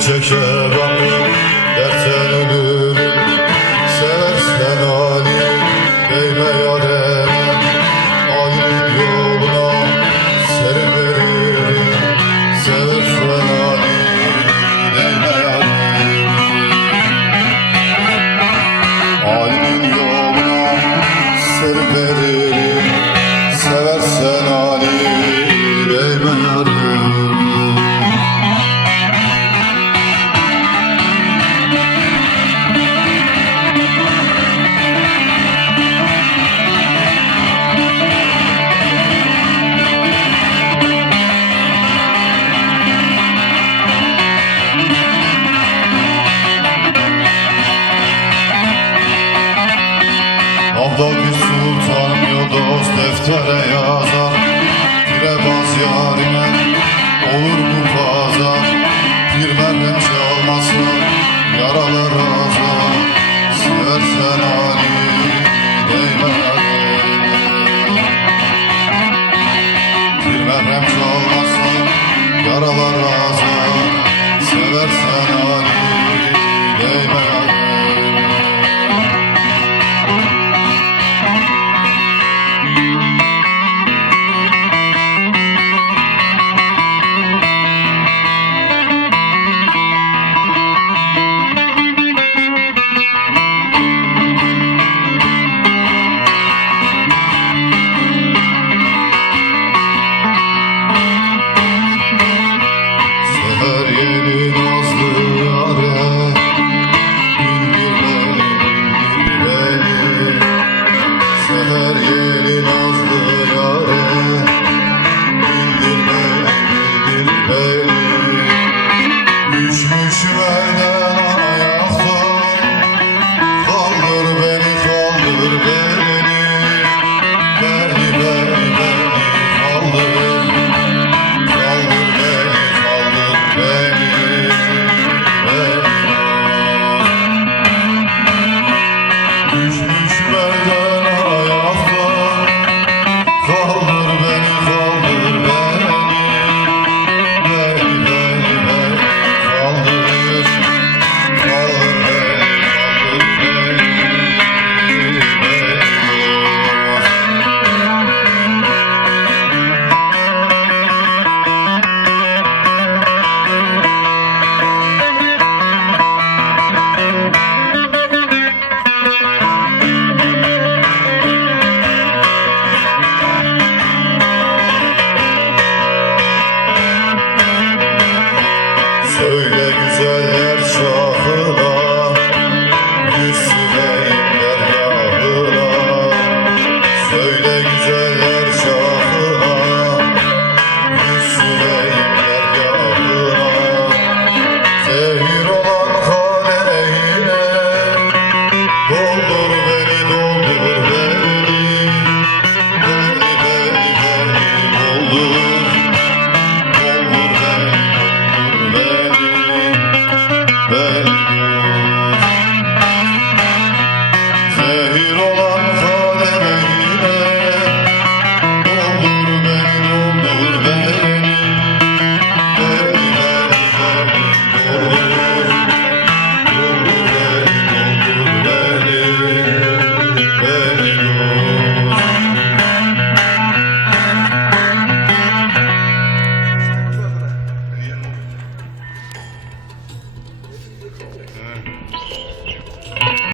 çekemem Dersen ölürüm Seversen Ali Değme yâre Ali'nin yoluna Seni veririm. Seversen Ali Değme yâre Ali'nin yoluna Seni veririm. Seversen Abla bir sultanım yoldaş deftere yazar. Pirebaz yarime olur mu pazar. Bir merhem çalması yaralar azar. Seversen Ali değme Ali Bir merhem çalması yaralar azar. Seversen Ali değme Söyle